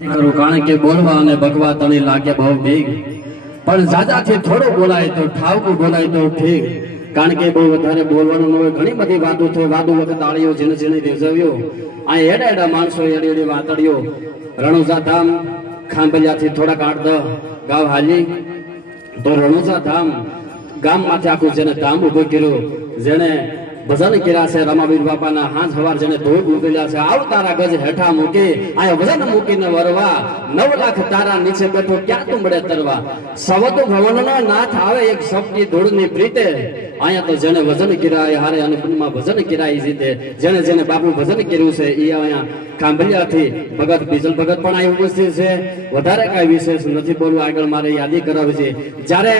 કરું કે બોલવા અને ભગવા તને લાગે બહુ ભીગ પણ જાજાથી થોડું બોલાય તો ઠાવકું બોલાય તો ઠીક કારણ કે બહુ વધારે બોલવાનું હોય, ઘણી બધી વાતો થઈ વાતો વખત આળીઓ જેને જેને રેઝવ્યો આ એડા એડા માણસો એડી એડી વાતડીઓ. રણુજા ધામ ખાંભલિયાથી થોડાક આઠ દહ ગાવ હાલી. તો રણુજા ધામ ગામમાંથી આખું જેને ધામ ઊભો કર્યો. જેને ભજન કર્યા છે રમાવીર બાપાના હાથ હવાર જેને ધોઈ મૂકેલા છે. આવ તારા ગજ હેઠા મૂકી આ વજન મૂકીને વરવા, નવ લાખ તારા નીચે બેઠો, ક્યાં તું મળે તરવા? સવતો ભવનનો નાથ આવે એક શબ્દી ધૂળની પ્રીતે. અહીંયા તો જેને વજન કિરાય હારે અને પુણ્યમાં ભજન કિરાય જીતે. જેને જેને બાપનું ભજન કર્યું છે એ અહીંયા ખાંભલિયાથી ભગત બીજલ ભગત પણ અહીં ઉપસ્થિત છે. વધારે કાંઈ વિશેષ નથી બોલવું, આગળ મારે યાદી કરાવી છે. જ્યારે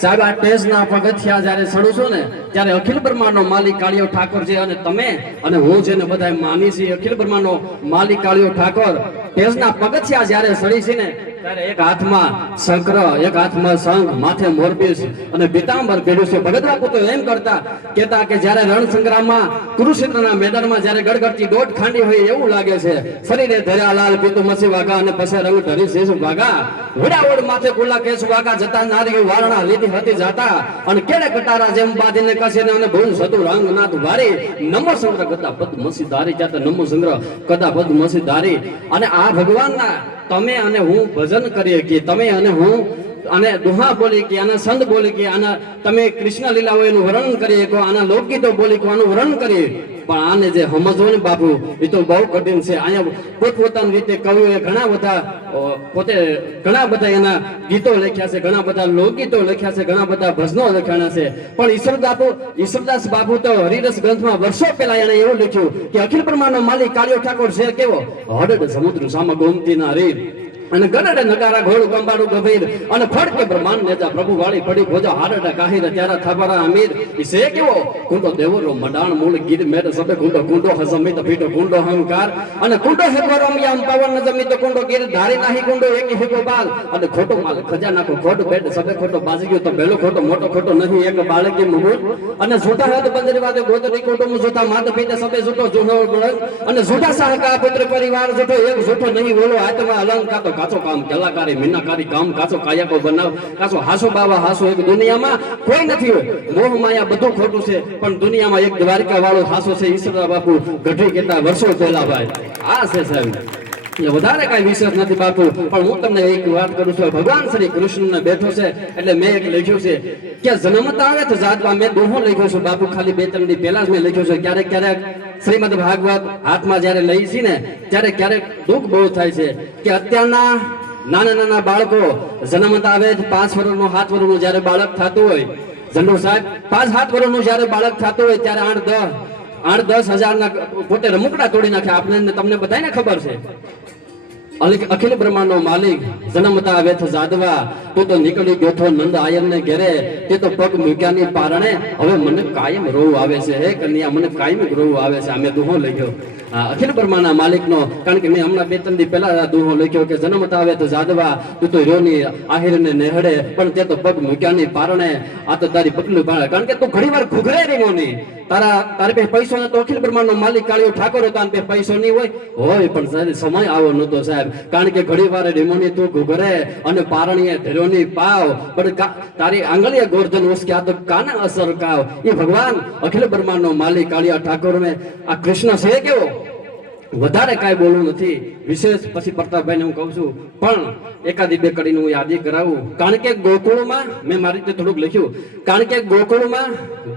સાહેબ આ ટેસ્ટના પગથિયા જ્યારે ચડું છું ને, ત્યારે અખિલ બ્રહ્માંડનો માલિક કાળિયો ઠાકોર છે અને તમે અને હું જેને બધા માની છીએ અખિલ બ્રહ્માનો માલિક કાળિયો ઠાકોર ટેસ્ટના પગથિયા જ્યારે ચડી છે ને, ત્યારે એક હાથમાં શંકર એક હાથમાં શંખ માથે મોરપીસ અને પિતાંબર પહેર્યું છે. ભગતરા બાપુ એમ કરતા કેતા કે જ્યારે રણ કુરુક્ષેત્રના મેદાનમાં જ્યારે ગડગડતી દોઢ ખાંડી હોય એવું લાગે છે, શરીરે ધર્યા લાલ પીતુ મસી વાગા અને પછી રંગ ધરી શેષ વાગા વડાવડ માથે કુલા કેસ વાગા જતા નારી વારણા લીધી હતી જાતા. અને કેડે કટારા જેમ બાંધીને કસીને અને ભૂલ સતુ રંગ નાથ વારી નમો સંગ્રહ કદા પદ મસી ધારી જાતા નમો સંગ્રહ કદા પદ મસી ધારી અને આ ભગવાનના તમે અને હું ભજન કરીએ કે તમે અને હું અને દુહા બોલી કે, આના સંત બોલી કે, આના તમે કૃષ્ણ લીલાઓ એનું વર્ણન કરીએ કહો આના લોકગીતો બોલી કે, આનું વર્ણન કરીએ. પણ આને જે સમજવો ને બાપુ એ તો બહુ કઠિન છે. અહીંયા પોતપોતાની રીતે કવિઓએ ઘણા બધા પોતે ઘણા બધા એના ગીતો લખ્યા છે, ઘણા બધા લોકગીતો લખ્યા છે, ઘણા બધા ભજનો લખાણા છે. પણ ઈશ્વર બાપુ, ઈશ્વરદાસ બાપુ તો હરિરસ ગ્રંથમાં વર્ષો પહેલા એને એવું લખ્યું કે અખિલ પ્રમાણનો માલિક કાળિયો ઠાકોર છે કેવો? હડડ સમુદ્ર સામા ગોમતીના રીર. અને ગરડ નગારા ઘોડ કંબાડું ગભીર અને ફડકે બ્રહ્માંડ નેજા પ્રભુ વાળી પડી ભોજા હારડા કાહિર ત્યારે થાબરા અમીર. ઈસે કેવો? કુંડો દેવરો મડાણ મૂળ ગીર મેર સબે કુંડો કુંડો હસમિત પીટો કુંડો હંકાર અને કુંડો હેકો રમિયામ પવન જમિત કુંડો ગીર ધારી નાહી કુંડો એકી હેકો બાલ અને ખોટો માલ ખજાના કો ખોટ બેડ સબે ખોટો બાજી ગયો તો બેલો ખોટો, મોટો ખોટો નહીં, એક બાળકી મુગુર અને ઝૂઠા હાથ બંદરી વાદે ગોદરી કુંડો મુ ઝૂઠા માત પીતે સબે ઝૂઠો જુનો અને ઝૂઠા સાહકા પુત્ર પરિવાર ઝૂઠો એક ઝૂઠો નહીં બોલો આત્મા અલંકાર તો કાચો કામ, કલાકારી, મીનાકારી કામ કાચો કાયકો બનાવ, કાચો હાસો બાવા, હાસો એક દુનિયામાં કોઈ નથી મોહ માયા બધું ખોટું છે, પણ દુનિયામાં એક દ્વારકા વાળો હાસો છે ઈશ્વરા બાપુ. ગઢી કેટલા વર્ષો પહેલા ભાઈ. આ છે સાહેબ. વધારે કઈ વિશેષ નથી બાપુ પણ હું તમને એક વાત કરું છું. ભગવાન શ્રી કૃષ્ણ બેઠો છે, એટલે મેં એક લખ્યું છે. કે જન્મતા આવે તો જાતમાં મેં દોહો લખ્યો છું. બાપુ ખાલી બે ત્રણ દી પહેલા જ મેં લખ્યો છે. ક્યારેક ક્યારેક શ્રીમદ ભાગવત હાથમાં જ્યારે લઈ છે ને, ત્યારે ક્યારેક દુઃખ બહુ થાય છે કે અત્યારના નાના નાના બાળકો જન્મતા આવે જ, પાંચ વર્ષનું, સાત વર્ષનું જ્યારે બાળક થતું હોય. જનરલ સાહેબ, પાંચ, સાત વર્ષનું જ્યારે બાળક થતું હોય ત્યારે આઠ, દસ આઠ, દસ હજારના પોતે રમકડા તોડી નાખે. આપણે તમને બધાને ખબર છે. અખિલ બ્રહ્માંડનો માલિક જન્મતા વેથ જાદવા, તું તો નીકળી ગયો છો નંદ આયન ને ઘેરે, તે તો પગ મૂક્યાની પારણે, હવે મને કાયમ રોવું આવે છે, હે કન્યા, મને કાયમ રોવું આવે છે અમે દુહો લખ્યો. અખિલ બ્રહ્માંડના માલિકનો, કારણ કે મેં હમણાં બે ત્રણ દી પહેલા દુહો લખ્યો કે જન્મતા તો જાદવા, તું તો રોની આહિર ને નેહડે પણ તે તો પગ મૂક્યાની પારણે, આ તો તારી પગલું પાડે કારણ કે તું ઘણીવાર ઘૂઘરે રહી ની તારા, તારી પાસે પૈસો તો અખિલ બ્રહ્માંડનો માલિક કાળિયો ઠાકોર હતો અને પૈસો નહીં હોય હોય, પણ સમય આવો નતો સાહેબ કારણ કે ઘણી વાર રેમોની તું ઘુઘરે અને પારણીએ ધીરોની પાવ, પણ તારી આંગળીએ ગોરધન ઉસક્યા તો કાને અસર કાવ? એ ભગવાન અખિલ બ્રહ્માંડનો માલિક કાળિયા ઠાકોર મેં આ કૃષ્ણ છે કેવો? વધારે કાંઈ બોલવું નથી. વિશેષ પછી પ્રતાપભાઈને હું કહું છું, પણ એકાદી બે કડીને હું યાદી કરાવું. કારણ કે ગોકુળમાં, મેં મારી રીતે થોડુંક લખ્યું, કારણ કે ગોકુળમાં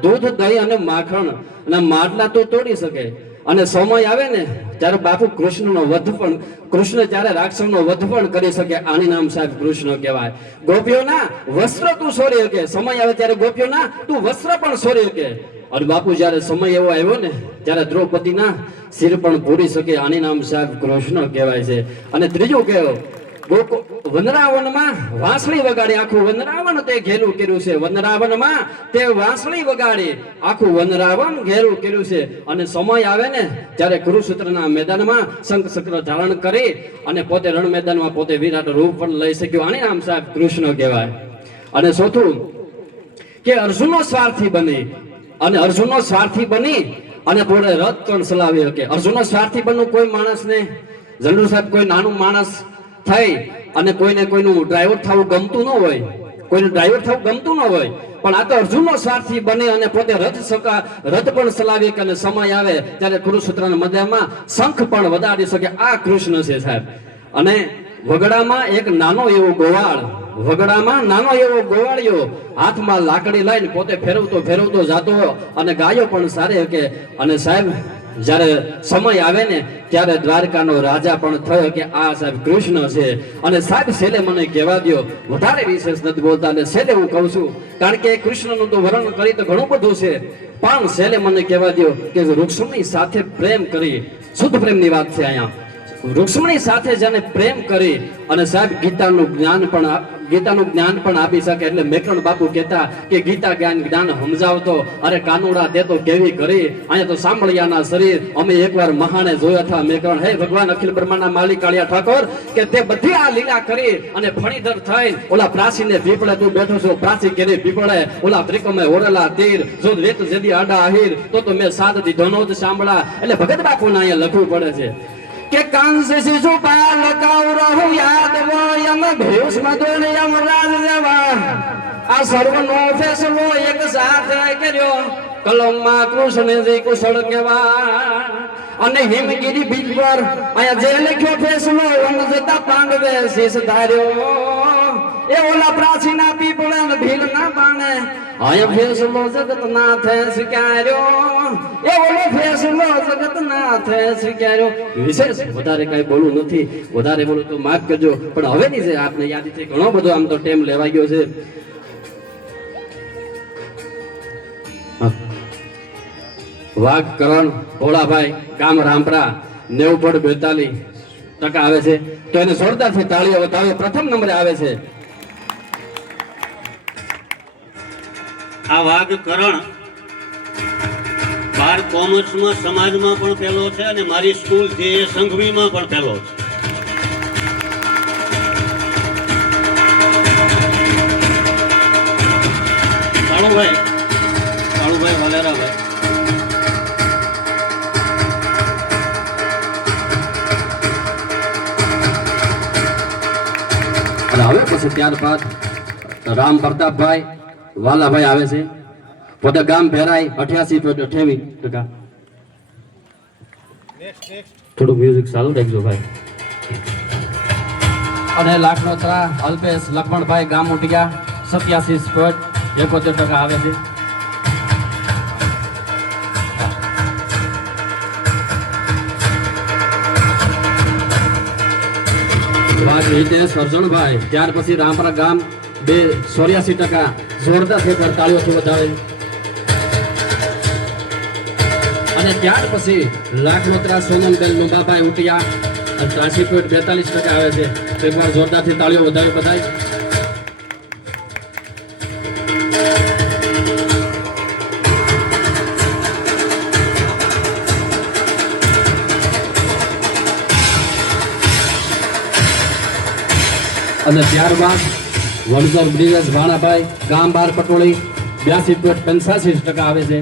દૂધ, દહીં અને માખણ, અને માટલા તો તોડી શકે. અને સમય આવે ને, ત્યારે બાપુ કૃષ્ણનો વધ પણ, કૃષ્ણ ત્યારે રાક્ષસનો વધ પણ કરી શકે, આની નામ સાહેબ કૃષ્ણ કહેવાય. ગોપીઓના વસ્ત્ર તું સોરી શકે. સમય આવે ત્યારે ગોપીઓના તું વસ્ત્ર પણ સોરી શકે. અને બાપુ જ્યારે સમય એવો આવ્યો ને, ત્યારે દ્રૌપદીના શિર પણ પૂરી શકે, આની નામ સાહેબ કૃષ્ણ કહેવાય છે. અને ત્રીજું કહેવો વનરાવનમાં વાંસળી વગાડી, આખું વનરાવન તે ઘેરું કર્યું છે. વનરાવનમાં તે વાંસળી વગાડી, આખું વનરાવન ઘેરું કર્યું છે. અને સમય આવે ને, ત્યારે કુરુક્ષેત્રના મેદાનમાં શંખ ચક્ર ધારણ કરી અને પોતે રણ મેદાનમાં પોતે વિરાટ રૂપ પણ લઈ શક્યો. આને નામ સાહેબ કૃષ્ણ કહેવાય. અને ચોથું, કે અર્જુનનો સ્વાર્થી બની. અને અર્જુનનો સ્વાર્થી બની અને થોડે રથ પણ ચલાવી શકે. અર્જુનનો સ્વાર્થી બનવું કોઈ માણસને? જનરલ સાહેબ કોઈ નાનું માણસ થઈ અને કોઈને કોઈનું ડ્રાઈવર થવું ગમતું ન હોય, કોઈનું ડ્રાઈવર થવું ગમતું ન હોય, પણ આ તો અર્જુનનો સ્વાર્થી બને અને પોતે રથ સકા, રથ પણ ચલાવી અને સમય આવે ત્યારે કુરુક્ષેત્રના મધ્યમાં શંખ પણ વધારી શકે. આ કૃષ્ણ છે સાહેબ. અને વગડામાં એક નાનો એવો ગોવાળ, વગડામાં નાનો એવો ગોવાળિયો હાથમાં લાકડી લઈને પોતે ફેરવતો ફેરવતો જાતો અને ગાયો પણ સારી હકે અને સાહેબ જ્યારે સમય આવે ને ત્યારે દ્વારકાનો રાજા પણ થયો કે આ સાહેબ કૃષ્ણ છે. અને સાહેબ, છેલ્લે મને કહેવા દ્યો, વધારે વિશેષ નથી બોલતા અને છેલ્લે હું કહું છું, કારણ કે કૃષ્ણનું તો વર્ણન કરી તો ઘણું બધું છે. પણ છેલ્લે મને કહેવા દ્યો કે રુક્ષ્મણી સાથે પ્રેમ કરી, શુદ્ધ પ્રેમની વાત છે અહીંયા. રુક્ષ્મણી સાથે જેને પ્રેમ કરી અને સાહેબ ગીતાનું જ્ઞાન પણ ગીતાનું જ્ઞાન પણ આપી શકે એટલે મેકણ બાપુ કહેતા કે ગીતા જ્ઞાન જ્ઞાન સમજાવતો, અરે કાનુડા તે તો કેવી કરી? અહીંયા તો સાંભળ્યાના શરીર, અમે એકવાર મહાણે જોયા હતા મેકણ હે ભગવાન, અખિલ બ્રહ્માના માલિક કાળિયા ઠાકોર, કે તે બધી આ લીલા કરી અને ફણીધર થઈ ઓલા પ્રાચીને પીપળે તું બેઠો છો પ્રાચી કેરી પીપળે? ઓલા ત્રિકમે ઓરેલા તીર, જો રેત જેદી આડા આહીર, તો તો મેં સાદ દીધોનો જ સાંભળા. એટલે ભગત બાપુના અહીંયા લખવું પડે છે. કે કંસ શિશુ પાલ કૌરવ યાદવ ભીષ્મ દ્રોણ યમ રાજ દેવા આ સર્વનો ફેસલો એક સાથે કર્યો. કલમમાં કૃષ્ણજી કુશળ કેવા અને હિમગીરી બીજ પર અહીંયા જે લખ્યો ફેસલો વન જતા પાંડવે શેષ ધાર્યો. એ ઓલા પ્રાચીના અહીંયા ફેસલો સ્વીકાર્યો એવો ઓલો જગતનાથે સ્વીકાર્યો વિશેષ વધારે કઈ બોલવું નથી વધારે બોલું તો માફ કરજો પણ હવેની છે આપને યાદીથી ઘણો બધો આમ તો ટેમ લેવાઈ ગયો છે વાઘ કરણ ભોળાભાઈ ગામ રામપરા નેવું પોઈન્ટ બેતાલીસ ટકા આવે છે તો એને જોરદારથી તાળીઓ બતાવે પ્રથમ નંબરે આવે છે આ વાઘ કરણ બાર કોમર્સમાં, સમાજમાં પણ પહેલો છે અને મારી સ્કૂલ જે સંઘવીમાં પણ પહેલો છે. કાળુભાઈ કાળુભાઈ વલેરાભાઈ અને હવે પછી ત્યારબાદ રામ પ્રતાપભાઈ વાલાભાઈ આવે છે. પોતે ગામ ભેરાય અઠ્યાસી પોઈન્ટ અઠ્યાવીસ ટકા. થોડું મ્યુઝિક ચાલુ રાખજો ભાઈ. અને લાખનોત્રા અલ્પેશ લખમણભાઈ ગામ ઉટિયા સત્યાસી પોઈન્ટ એકોતેર ટકા આવે છે. હિતેશ અર્જણભાઈ ત્યાર પછી રામપરા ગામ બે ચોર્યાસી ટકા જોરદારથી છે તાળીઓથી વધારે અને ત્યાર પછી લાખનોત્રા સોનમબેન લુંબાભાઈ ઉટિયા અને ત્રાસી પોઈન્ટ બેતાલીસ ટકા આવે છે. એકવાર જોરદારથી તાળીઓ વધારે બધાય અને ત્યારબાદ વણઝર બ્રિજેશ ભાણાભાઈ ગામ બાર પટોળી, બ્યાસી પોઈન્ટ પંચ્યાસી ટકા આવે છે.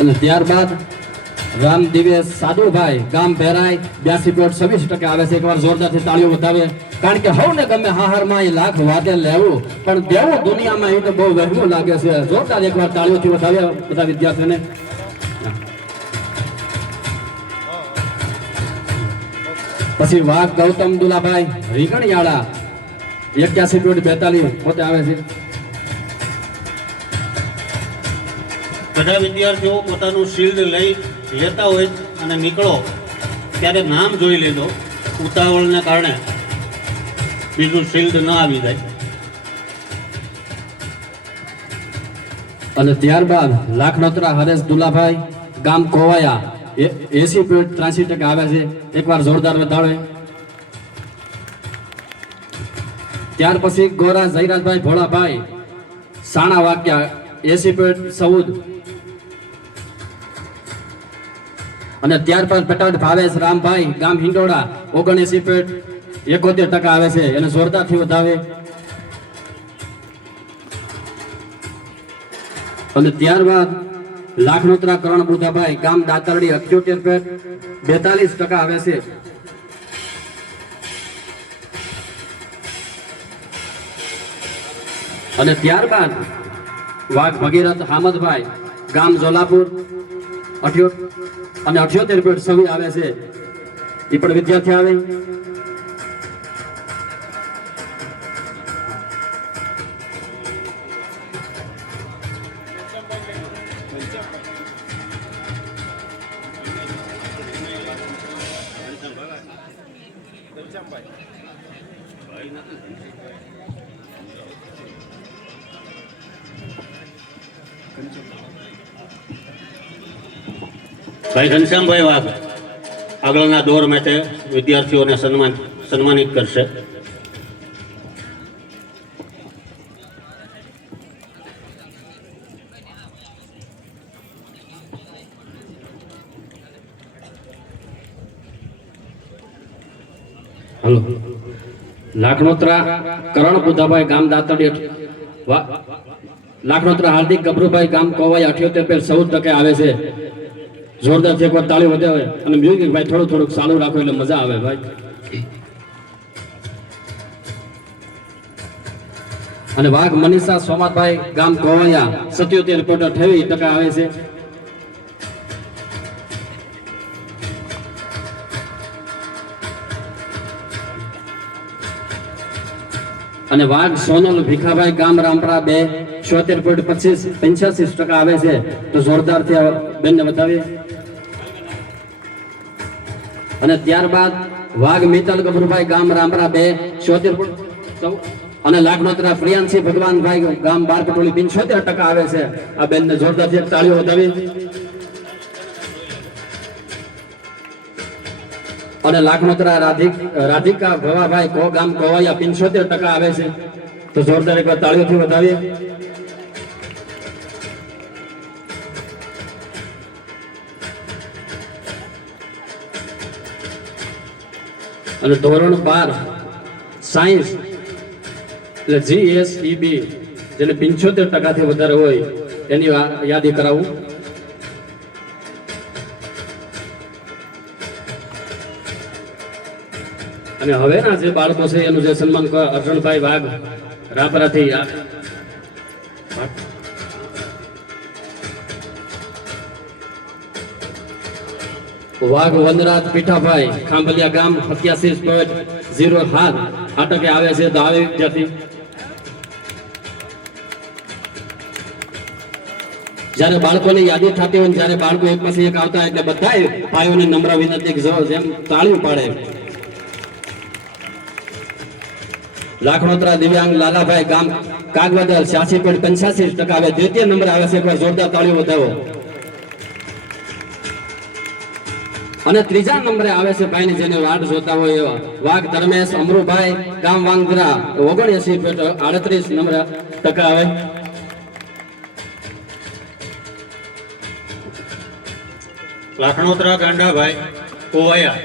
અને ત્યારબાદ રામ દિવેશ સાધુભાઈ, ગામ ભેરાય બ્યાસી પોઈન્ટ છવ્વીસ ટકા આવે છે. એકવાર જોરદારથી તાળીઓ વધાવે. કારણ કે હવને ગમે હાહારમાં એ લાખ વાદે લેવું. પણ દેવું દુનિયામાં એ તો બહુ વહેલું લાગે છે. જોરદાર એકવાર તાળીઓથી વધાવે બધા વિદ્યાર્થીઓને. પછી વાઘ ગૌતમ દુલાભાઈ રીંગણિયાળા એક્યાસી પોઈન્ટ બેતાલીસ પોતે આવે છે. બધા વિદ્યાર્થીઓ પોતાનું શિલ્ડ લઈ લેતા હોય અને નીકળો ત્યારે નામ જોઈ લેજો. ઉતાવળને કારણે બીજું શિલ્ડ ન આવી જાય. અને ત્યારબાદ લાખનોત્રા હરેશ દુલાભાઈ ગામ કોવાયા એસી પોઈન્ટ ત્રાસી ટકા આવ્યા છે. એકવાર જોરદાર વધારે. ત્યાર પછી ગોરા જયરાજભાઈ ભોળાભાઈ. સાણા વાક્યા એસી પોઈન્ટ ચૌદ. અને ત્યારબાદ પટાટ ભાવેશ રામભાઈ, ગામ હિંડોળા, ઓગણએસી પોઈન્ટ એકોતેર ટકા આવે છે. એને જોરદારથી વધાવે. અને ત્યારબાદ લાખનોત્રા કરણ બુધાભાઈ ગામ દાતરડી, અઠ્યોતેર પેટ, બેતાલીસ ટકા આવે છે. અને ત્યારબાદ વાઘ ભગીરથ હામદભાઈ, ગામ જોલાપુર, અઠ્યો અને અઠ્યોતેર પેટ સવી આવે છે. એ પણ વિદ્યાર્થી આવે. ભાઈ ઘનશ્યામભાઈ વાઘ આગળના દોર માટે વિદ્યાર્થીઓને સન્માન, સન્માનિત કરશે. હલો. લાખનોત્રા કરણ બુધાભાઈ ગામ દાતડી લાખનોત્રા હાર્દિક ગભરુભાઈ ગામ કોવાઈ અઠ્યોતેર પેર સૌ તકે આવે છે. જોરદાર છે એકવાર તાળી વધાવે અને મ્યુઝિક ભાઈ થોડું થોડુંક ચાલુ રાખો એટલે મજા આવે ભાઈ. અને વાઘ મનીષા સોમાતભાઈ ગામ કોવાયા, સત્યોતેર પોઈન્ટ અઠાવીસ ટકા આવે છે. અને વાઘ સોનલ ભીખાભાઈ ગામ રામપરા બે, છોતેર પોઈન્ટ પચીસ, પંચ્યાસી ટકા આવે છે. તો જોરદારથી બેનને બતાવીએ અને ત્યારબાદ વાઘ મિત્તલ ગભરુભાઈ ગામ રામરા બે છોતેર અને લાખનોત્રા પ્રિયાંશી ભગવાનભાઈ ગામ બાર પટોલી પિંચોતેર ટકા આવે છે. આ બેનને જોરદારથી તાળીઓ વધાવી. અને લાખનોત્રા રાધિક રાધિકા ભવાભાઈ કો ગામ કોવાયા પિંચોતેર ટકા આવે છે. તો જોરદાર એકવાર તાળીઓથી વધાવીએ. અને ધોરણ બાર, સાયન્સ, એટલે જી એસ ઈ જેને પંચોતેર ટકાથી વધારે હોય, એની યાદી કરાવું. અને હવેના જે બાળકો છે, એનું જે સન્માન અર્જણભાઈ વાઘ, રાપરાથી વાઘ વનરાજ પીઠાભાઈ, ખાંભલિયા ગામ સત્યાસી પોઈન્ટ ઝીરો સાત આટકે આવે છે તો વિદ્યાર્થી જ્યારે બાળકોની યાદી થતી હોય જ્યારે બાળકો એક પછી એક આવતા એટલે બધા ભાઈઓને નમ્ર વિનંતી જેમ તાળીઓ પાડે. લાખણોત્રા દિવ્યાંગ લાલાભાઈ ગામ, કાગવદર, છ્યાસી પોઈન્ટ પંચ્યાસી ટકા આવે દ્વિતીય નંબર આવે છે જોરદાર તાળીઓ વધાવો. અને ત્રીજા નંબરે આવે છે ભાઈ જેને વાટ જોતા હોય એવા. વાઘ ધર્મેશ, અમરુભાઈ, ગામ વાંગરા ઓગણએસી પોઈન્ટ આડત્રીસ નંબર ટકા આવે. લાખણોત્રા ગાંડાભાઈ, કોવાયા.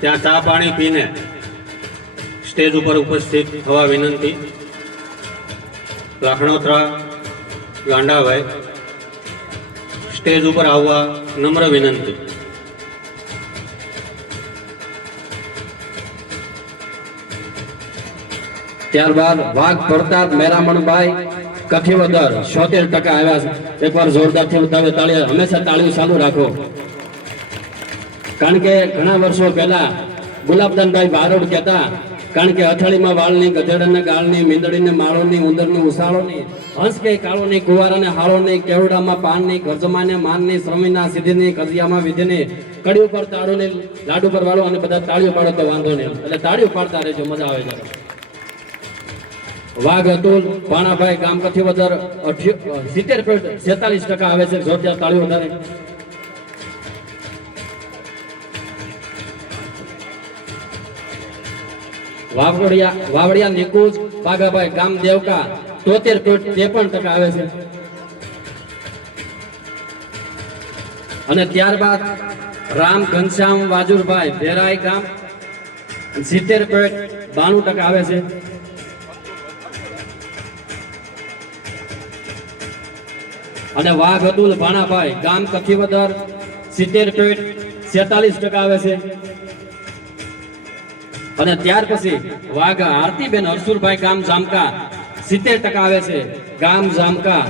ત્યાં ચા પાણી પીને સ્ટેજ ઉપર ઉપસ્થિત થવા વિનંતી. લાખણોત્રા ગાંડાભાઈ સ્ટેજ ઉપર આવવા નમ્ર વિનંતી. ત્યારબાદ વાઘ પ્રતાપ મેરામણભાઈ કઠીવદર છોતેર ટકા આવ્યા એકવાર જોરદારથી બતાવે તાળી હંમેશા તાળીઓ ચાલુ રાખો. કારણ કે ઘણા વર્ષો પહેલા ગુલાબદાનભાઈ બારોડ કહેતા, કારણ કે અથાળીમાં વાળની, ગધેડાના ગાળની, મીંદડીને, માળોની, ઉંદરની, ઉસાળોની હંસ કે કાળોની કુવારાને હાળોની કેવડામાં પાનની, ગરજમાને, માનની, શ્રમીના, સિદ્ધિની વિધિ વિધિની, કડી ઉપર તાળોની, લાડુ પર વાળો અને બધા તાળીઓ પાડો તો વાંધો નહીં. એટલે તાળીઓ પાડતા રહેજો, મજા આવે જરા વાઘ અતુલ પાણાભાઈ ગામ કથિવદર સિત્તેર પોઈન્ટ છેતાલીસ ટકા આવે છે, જોરદાર તાળીઓ વધારે. વાવડિયા વાવડિયા નિકુંજ બાગાભાઈ ગામ દેવકા તોતેર પોઈન્ટ ત્રેપન ટકા આવે છે. અને ત્યારબાદ રામ ઘનશ્યામ વાજુરભાઈ ભેરાઈ ગામ સિત્તેર પોઈન્ટ બાણું ટકા આવે છે. અને વાઘ અતુલ ભાણાભાઈ ગામ કથિવદર સિત્તેર પોઈન્ટ છેતાલીસ ટકા આવે છે. અને ત્યાર પછી વાઘ આરતીબેન હરસુરભાઈ ગામ જામકા સિત્તેર ટકા આવે છે ગામ જામકા.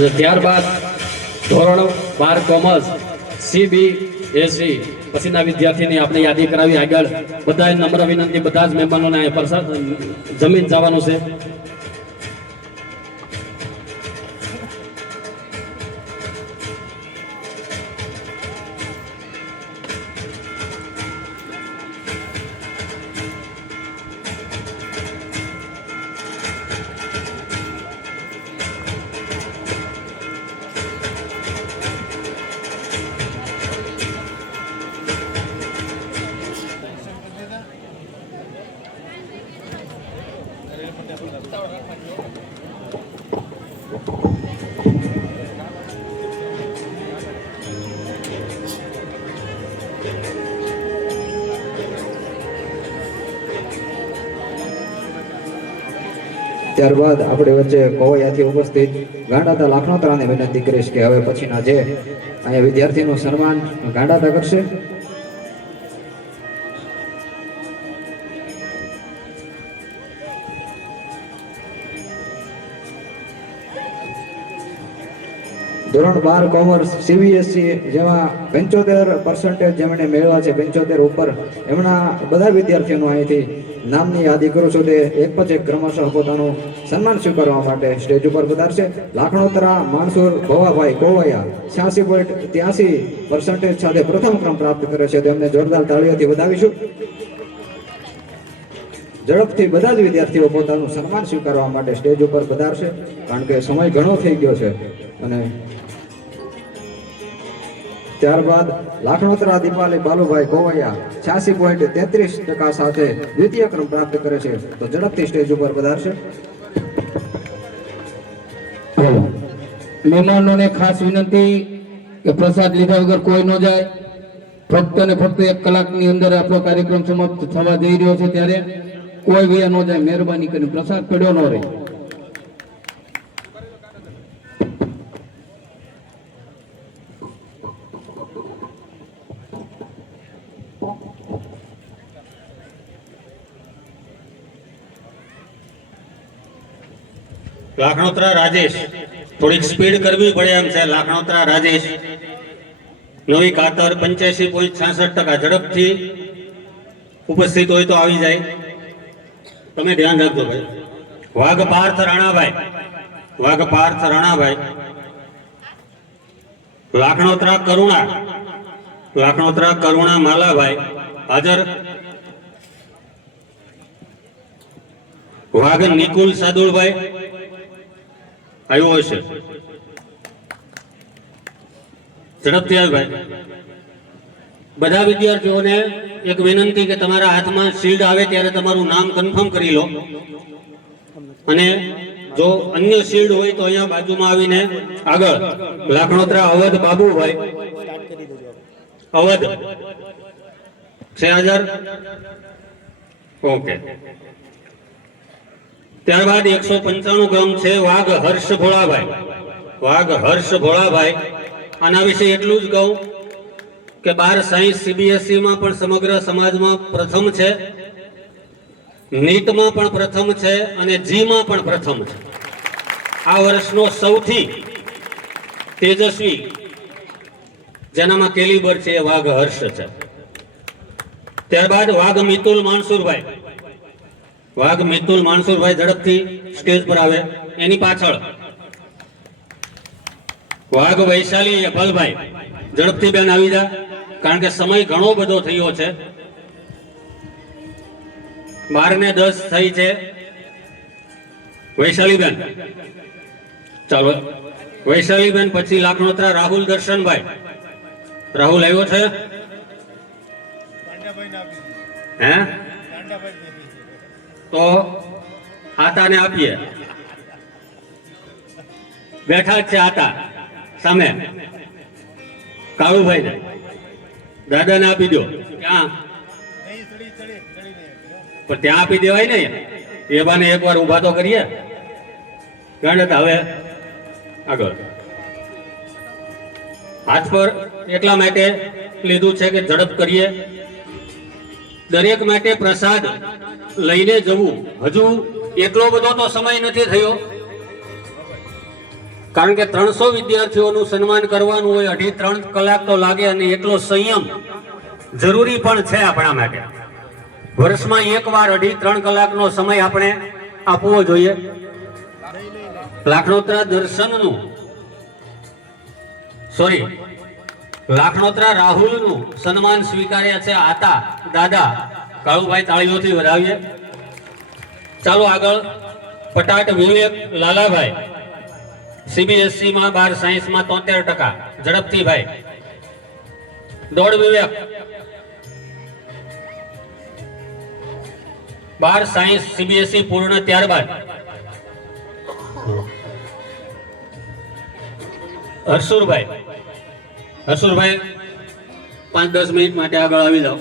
અને ત્યારબાદ ધોરણ બાર કોમર્સ સીબી એસી પછીના વિદ્યાર્થીની આપણે યાદી કરાવી આગળ. બધા નમ્ર વિનંતી, બધા જ મહેમાનોને જમીન જવાનું છે. ત્યારબાદ આપણી વચ્ચે કોવૈયાથી ઉપસ્થિત ગાંડાતા લાખનોતરાને વિનંતી કરીશ કે હવે પછીના જે અહીંયા વિદ્યાર્થીનું સન્માન ગાંડાતા કરશે. ધોરણ બાર કોમર્સ સીબીએસસી જેમાં પંચોતેર પર્સન્ટેજ જેમણે મેળવ્યા છે, પંચોતેર ઉપર એમના બધા વિદ્યાર્થીઓનું અહીંથી નામની યાદી કરું છું તે એક પછી એક ક્રમશઃ પોતાનું સન્માન સ્વીકારવા માટે સ્ટેજ ઉપર પધારશે. લાખણોતરા માણસુર ભવાભાઈ, કોવૈયા, છ્યાસી પોઈન્ટ ત્યાસી પર્સન્ટેજ સાથે પ્રથમ ક્રમ પ્રાપ્ત કરે છે. તેમને જોરદાર તાળીઓથી વધાવીશું. ઝડપથી બધા જ વિદ્યાર્થીઓ પોતાનું સન્માન સ્વીકારવા માટે સ્ટેજ ઉપર પધારશે. કારણ કે સમય ઘણો થઈ ગયો છે અને ત્યારબાદ લાખણોતરા દીપાલી બાલુભાઈ કોવૈયા છ્યાસી પોઈન્ટ તેત્રીસ ટકા સાથે દ્વિતીય ક્રમ પ્રાપ્ત કરે છે. તો ઝડપથી સ્ટેજ ઉપર પધારશે. મહેમાનોને ખાસ વિનંતી કે પ્રસાદ લીધા વગર કોઈ ન જાય. ફક્ત ને ફક્ત એક કલાકની અંદર આપણો કાર્યક્રમ સમાપ્ત થવા જઈ રહ્યો છે ત્યારે કોઈ વયા ન જાય. મહેરબાની કરીને પ્રસાદ પડ્યો ન રહે. લાખણોત્રા રાજેશ. થોડીક સ્પીડ કરવી પડે એમ છે, લાખણોત્રા રાજેશ. નવી કાતર પંચ્યાસી પોઈન્ટ છાસઠ ટકા ઝડપથી ઉપસ્થિત હોય તો આવી જાય. તમે ધ્યાન રાખજો ભાઈ. વાઘ પાર્થ રાણાભાઈ. વાઘ પાર્થ રાણાભાઈ. લાખણોત્રા કરુણા. લાખણોત્રા કરુણા માલાભાઈ. હાજર. વાઘ નિકુલ સાદુળભાઈ આવ્યો હશે ઝડપથી આવ્યું ભાઈ. બધા વિદ્યાર્થીઓને એક વિનંતી કે તમારા હાથમાં શિલ્ડ આવે ત્યારે તમારું નામ કન્ફર્મ કરી લો. અને જો અન્ય શિલ્ડ હોય તો અહીંયા બાજુમાં આવીને આગળ લાખણોત્રા અવધ બાબુભાઈ. અવધ. છે, હાજર? ઓકે. ત્યારબાદ એકસો પંચાણું ગ્રામ છે વાઘ હર્ષ ભોળાભાઈ. વાઘ હર્ષ ભોળાભાઈ. આના વિશે એટલું જ કહું કે બાર સાયન્સ સીબીએસઈમાં પણ સમગ્ર સમાજમાં પ્રથમ છે. નીટમાં પણ પ્રથમ છે અને જીમાં પણ પ્રથમ છે. આ વર્ષનો સૌથી તેજસ્વી જેનામાં કેલિબર છે એ વાઘ હર્ષ છે. ત્યારબાદ વાઘ મિતુલ માનસુરભાઈ. વાઘ મિતુલ માનસુરભાઈ ઝડપથી સ્ટેજ પર આવે. એની પાછળ વાઘ વૈશાલી અભલભાઈ. ઝડપથી બેન આવી જા, કારણ કે સમય ઘણો બધો થયો છે. બાર ને દસ થઈ છે. વૈશાલીબેન. ચાલો, વૈશાલીબેન પછી લાખણોત્રા રાહુલ દર્શનભાઈ. રાહુલ આવ્યો છે? હે? તો આતાને આપીએ. બેઠા છે આતા સામે. કાળુભાઈ ને દાદાને આપી દો ક્યાં? પણ ત્યાં આપી દેવાય ને. એ બાને એકવાર ઊભા તો કરીએ. ગણત હવે આગળ. હાથ પર એટલા માટે લીધું છે કે ઝડપ કરીએ. દરેક માટે પ્રસાદ લઈને જવું. હજુ એટલો બધો તો સમય નથી થયો. કારણ કે ત્રણસો વિદ્યાર્થીઓનું સન્માન કરવાનું હોય, અઢી ત્રણ કલાક તો લાગે અને એટલો સંયમ જરૂરી પણ છે આપણા માટે. વર્ષમાં એક વાર અઢી ત્રણ કલાકનો સમય આપણે આપવો જોઈએ. લાખનોત્રા દર્શનનું સોરી લાખણોત્રા રાહુલનું સન્માન સ્વીકાર્યા છે આતા દાદા. કાળુભાઈ તાળીઓથી વધાવીએ. ચાલો આગળ પટાટ વિવેક લાલાભાઈ. સીબીએસસી માં બાર સાયન્સમાં તોતેર ટકા. ઝડપથી ભાઈ. દોડ વિવેક. બાર સાયન્સ સીબીએસઈ પૂર્ણ ત્યારબાદ. હર્ષુરભાઈ. હર્ષુરભાઈ પાંચ દસ મિનિટ માટે આગળ આવી જાઓ.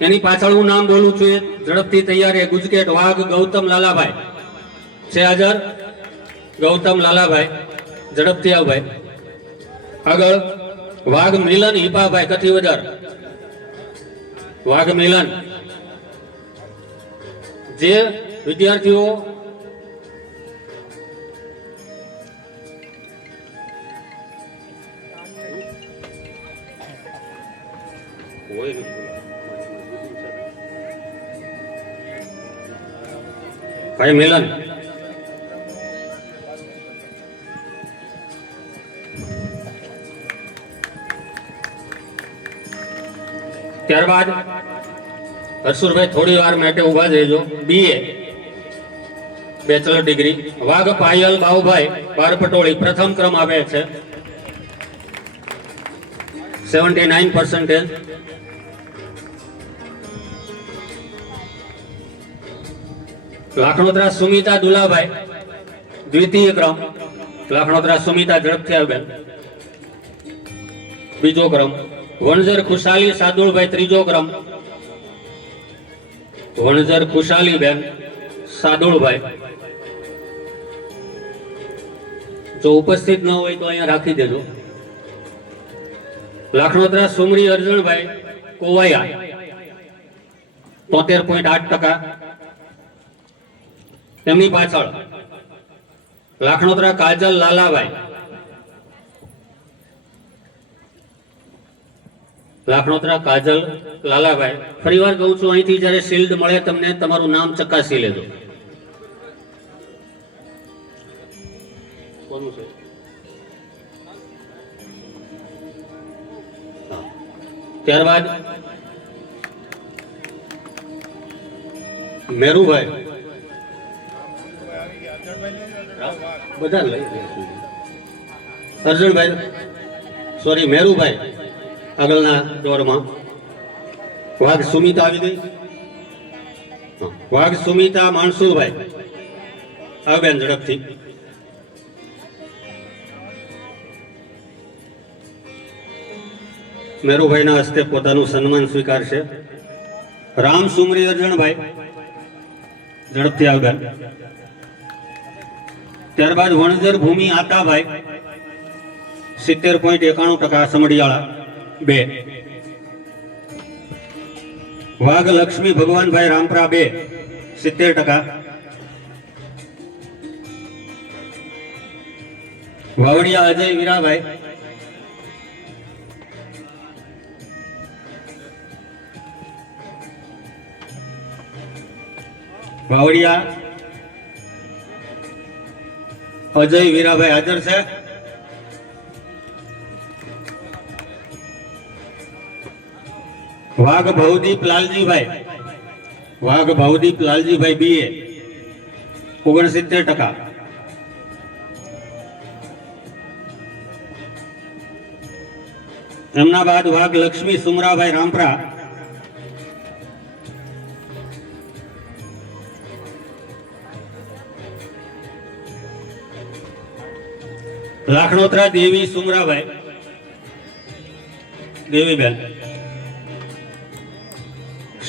એની પાછળ હું નામ બોલું છું ઝડપથી તૈયાર એ ગુજકેટ વાઘ ગૌતમ લાલાભાઈ. છે હાજર? ગૌતમ લાલાભાઈ, ઝડપથી આવ ભાઈ. આગળ વાઘ મિલન હિપાભાઈ કથી વધાર વાઘ મિલન. જે વિદ્યાર્થીઓ ભાઈ મિલન ત્યારબાદ હર્ષુરભાઈ થોડી વાર માટે ઊભા રહેજો. બીએ બેચલર ડિગ્રી વાઘ પાયલ બાઉભાઈ, બાર પટોળી. પ્રથમ ક્રમ આવે છે. Seventy nine percentage Lakhanotra Sumita Dulabhai, દ્વિતીય ક્રમ. લાખણોદરા સુમિતા ઝડપથી આવે બીજો ક્રમ. વણઝર ખુશાલી સાદુળભાઈ ત્રીજો ક્રમ. વણઝર ખુશાલી બેન સાદુળભાઈ જો ઉપસ્થિત ન હોય તો અહીંયા રાખી દેજો. લાખણોત્રા સુમરી અર્જણભાઈ, કોવાયા. તોતેર પોઈન્ટ આઠ ટકા. તેમની પાછળ લાખણોત્રા કાજલ લાલાભાઈ. લાખણોત્રા કાજલ લાલાભાઈ. ફરીવાર કહું છું, અહીંથી જ્યારે શિલ્ડ મળે તમને તમારું નામ ચકાસી લેજો. ત્યારબાદ મેરુભાઈ. બધા લઈ અર્જુનભાઈ સોરી મેરુભાઈ આગળના દોરમાં. વાઘ સુમિતા આવી ગઈ. વાઘ સુમિતા માણસુભાઈ આવ ઝડપથી. મેરુભાઈના હસ્તે પોતાનું સન્માન સ્વીકારશે. રામ સુમરી અર્જણભાઈ ઝડપથી આવ બેન. ત્યારબાદ વણઝર ભૂમિ આતાભાઈ સિત્તેર પોઈન્ટ એકાણું ટકા સમડિયાળા બે. વાઘ લક્ષ્મી ભગવાનભાઈ રામપરા બે, સિત્તેર ટકા. વાવડિયા અજય વીરાભાઈ, વાવડિયા અજય વીરાભાઈ હાજર છે. વાઘ ભવદીપ લાલજીભાઈ. વાઘ ભવદીપ લાલજીભાઈ બીએ. ઓગણસિત્તેર ટકા. એમના બાદ વાઘ લક્ષ્મી સુમરાભાઈ રામપરા. લાખણોત્રા દેવી સુમરાભાઈ. દેવીબેન.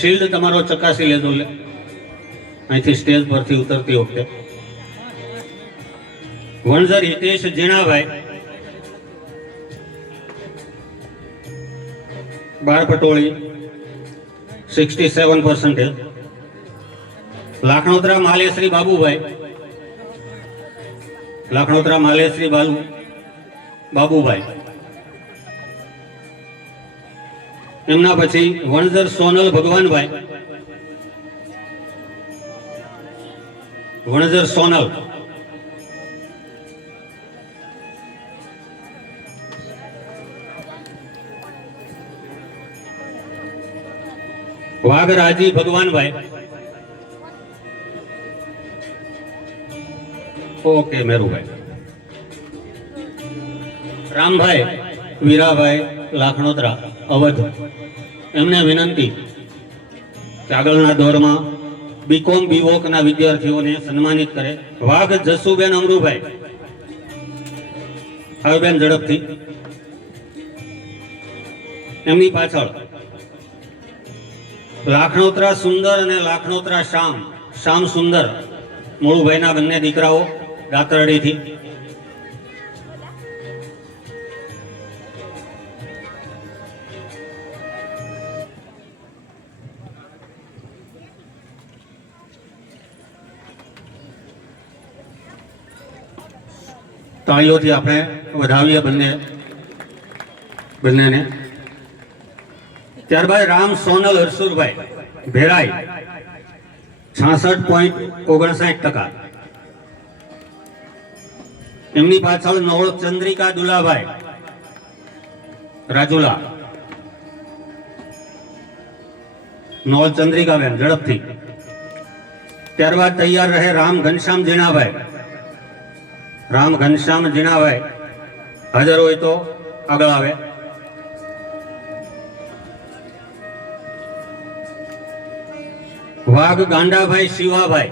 શિલ્ડ તમારો ચકાસી લેજો લે. અહીંથી સ્ટેજ પરથી ઉતરતી વખતે. વણઝર હિતેશ જીણાભાઈ. બાર Pataudi. Sixty seven percentage Lakhanotra Maleshri Babubhai. Lakhanotra Maleshri Balu Babubhai. એમના પછી વણઝર સોનલ ભગવાનભાઈ. વણઝર સોનલ. વાઘરાજી ભગવાનભાઈ. ઓકે, મેરુભાઈ. રામભાઈ, વીરાભાઈ, લાખણોત્રા, અવધ. એમને વિનંતી કે આગળના દોરમાં બીકોમ બીવોકના વિદ્યાર્થીઓને સન્માનિત કરે. વાઘ જસુબેન અમરુભાઈ. હવે બેન ઝડપથી. એમની પાછળ લાખણોત્રા સુંદર અને લાખણોત્રા શ્યામ. શ્યામ સુંદર, મોળુભાઈના બંને દીકરાઓ. દાતરડીથી તાળીઓથી આપણે વધાવીએ બંને, બંનેને. ત્યારબાદ રામ સોનલ હરસુરભાઈ ભેરાઈ છાસઠ પોઈન્ટ ઓગણસાઠ ટકા. એમની પાછળ નવળ ચંદ્રિકા દુલાભાઈ, રાજુલા. નવળ ચંદ્રિકાબેન ઝડપથી. ત્યારબાદ તૈયાર રહે રામ ઘનશ્યામ જીણાભાઈ. રામ ઘનશ્યામ જીણાભાઈ, હાજર હોય તો આગળ આવે. વાઘ ગાંડાભાઈ શિવાભાઈ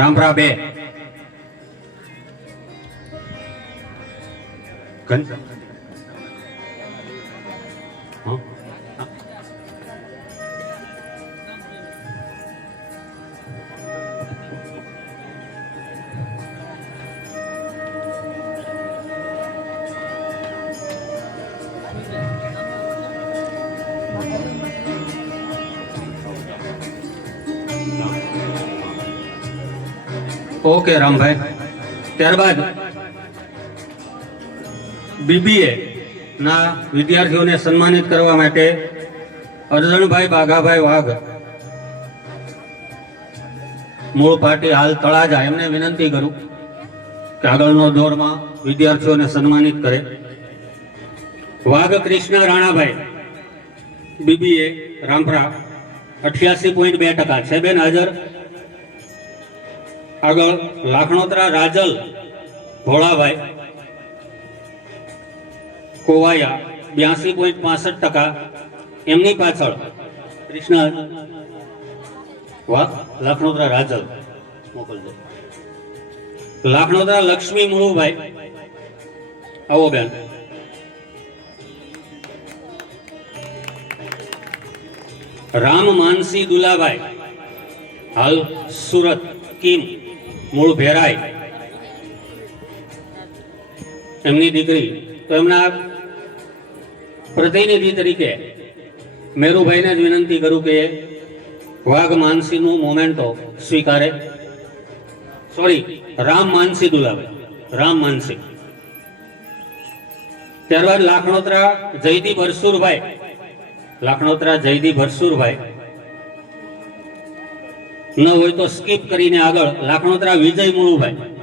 રામરા બે. ઘન- હં? ઓકે રામભાઈ ત્યારબાદ બીબીએ ના વિદ્યાર્થીઓને સન્માનિત કરવા માટે અરજણભાઈ બાઘાભાઈ વાઘ મૂળ પાર્ટી હાલ તળાજા. એમને વિનંતી કરું કે આગળનો દોરમાં વિદ્યાર્થીઓને સન્માનિત કરે. વાઘ કૃષ્ણ રાણાભાઈ, બીબીએ રામપરા, અઠ્યાસી પોઈન્ટ બે ટકા. છે બેન હાજર? આગળ લાખણોત્રા રાજલ ભોળાભાઈ કોવાયા બ્યાસી પોઈન્ટ પાસઠ ટકા. એમની પાછળ કૃષ્ણ વાહ રાજલ. મોકલજો. લાખણોત્રા લક્ષ્મી મુળુભાઈ આવો બેન. રામ માનસી દુલાભાઈ. હાલ સુરત કિમ મૂળ ભેરાઈ. એમની દીકરી. તો એમના પ્રતિનિધિ તરીકે મેરુભાઈને જ વિનંતી કરું કે વાઘ માનસીનું મોમેન્ટો સ્વીકારે. સોરી રામ માનસી દુલાભાઈ રામ માનસી. ત્યારબાદ લાખણોત્રા જયદીપ હરસુરભાઈ લાખણોત્રા જયદીપ હરસુરભાઈ ન હોય તો સ્કીપ કરીને આગળ લાખણોત્રા વિજય મુળુભાઈ.